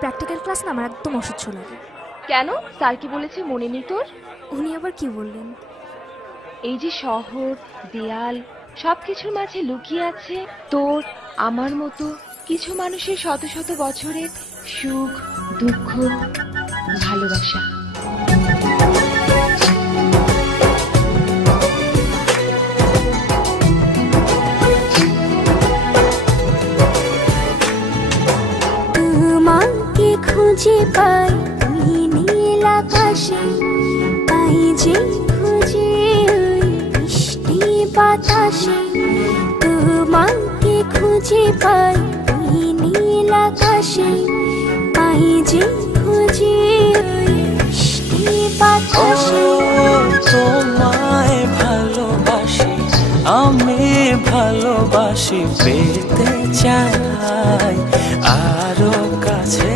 Practical class না আমার একদম অসহ্য লাগে। কেন? স্যার কি বলেছে মনে নেই তোর? উনি আবার কি বললেন? এই যে শহর, দেয়াল, সবকিছুর মাঝে লুকিয়ে আছে তোর আমার মতো কিছু মানুষের শত শত বছরের সুখ, দুঃখ, ভালোবাসা। তোমাকে খুঁজে পাই ওই নীল আকাশে, তাই যে খুঁজে ওই বৃষ্টি বাতাসে। তোমাকে খুঁজে পাই ওই নীল আকাশে, তাই যে খুঁজে ওই বৃষ্টি বাতাসে। তোমায় ভালোবাসি, আমি ভালোবাসি, পেতে চাই আরো কাছে,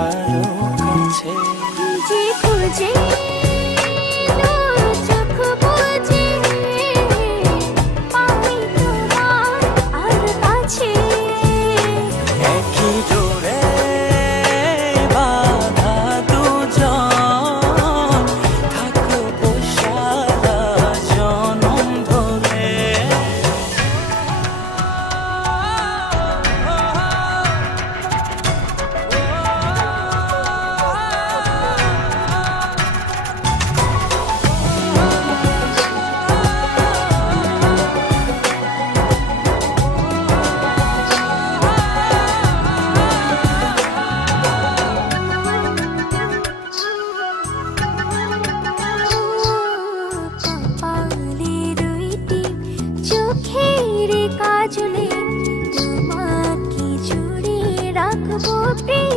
আরো কাছে। খুঁজে খুঁজে চোখ বুজে পাই তোমার আর কাছে। একই জোরে বাঁধা দুজন, থাকবো সারা জনম ধরে। কপালে দুইটি চোখের কাজলে তোমাকে জুড়ে রাখবো প্রিয়।